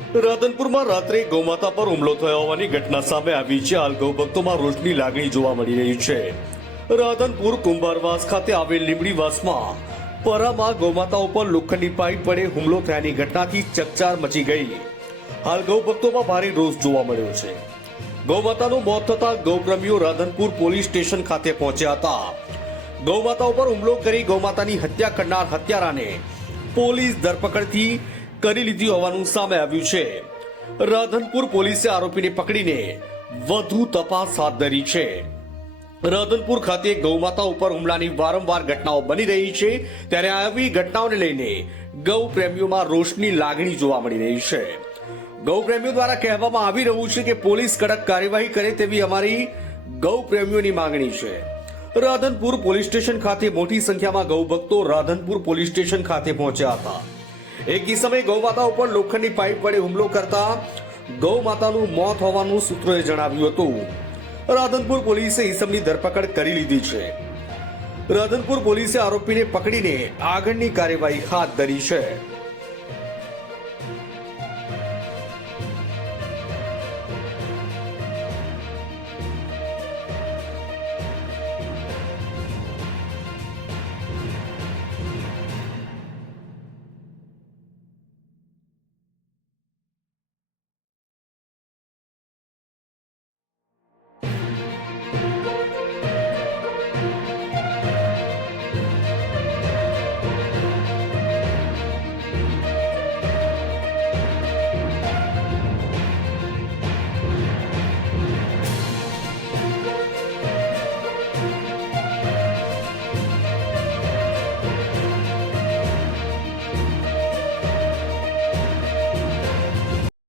રાધનપુરમાં રાત્રે ગૌમાતા પર હુમલો થયો હોવાની ઘટના સામે આવી છે. હાલ ગૌભક્તોમાં રોષની લાગણી જોવા મળી રહી છે. રાધનપુર કુંભારવાસ ખાતે આવેલ લીમડીવાસમાં પરામાં ગૌમાતા ઉપર લોખંડની પાઇપ વડે હુમલો થયાની ઘટનાથી ચકચાર મચી ગઈ. હાલ ગૌભક્તોમાં ભારે રોષ જોવા મળ્યો છે. ગૌમાતાનું મોત થતા ગૌપ્રેમીઓ રાધનપુર પોલીસ સ્ટેશન ખાતે પહોંચ્યા હતા. ગૌમાતા ઉપર હુમલો કરી ગૌમાતાની હત્યા કરનાર હત્યારાને પોલીસ ધરપકડથી કરી લીધી હોવાનું સામે આવ્યું છે. રાધનપુર પોલીસે આરોપીને પકડીને વધુ તપાસ હાથ ધરી છે. રાધનપુર ખાતે ગૌમાતા ઉપર હુમલાની વારંવાર ઘટનાઓ બની રહી છે, ત્યારે આવી ઘટનાઓને લઈને ગૌ પ્રેમીઓમાં રોષની લાગણી જોવા મળી રહી છે. ગૌ પ્રેમીઓ દ્વારા કહેવામાં આવી રહ્યું છે કે પોલીસ કડક કાર્યવાહી કરે તેવી અમારી ગૌ પ્રેમીઓની માંગણી છે. રાધનપુર પોલીસ સ્ટેશન ખાતે મોટી સંખ્યામાં ગૌ ભક્તો રાધનપુર પોલીસ સ્ટેશન ખાતે પહોંચ્યા હતા. એક કિસ્સામાં ગૌમાતા ઉપર લોખંડની પાઇપ વડે હુમલો કરતા ગૌમાતાનું મોત હોવાનું સૂત્રોએ જણાવ્યું હતું. રાધનપુર પોલીસે ઈસમની ધરપકડ કરી લીધી છે. રાધનપુર પોલીસે આરોપીને પકડીને આગળની કાર્યવાહી હાથ ધરી છે.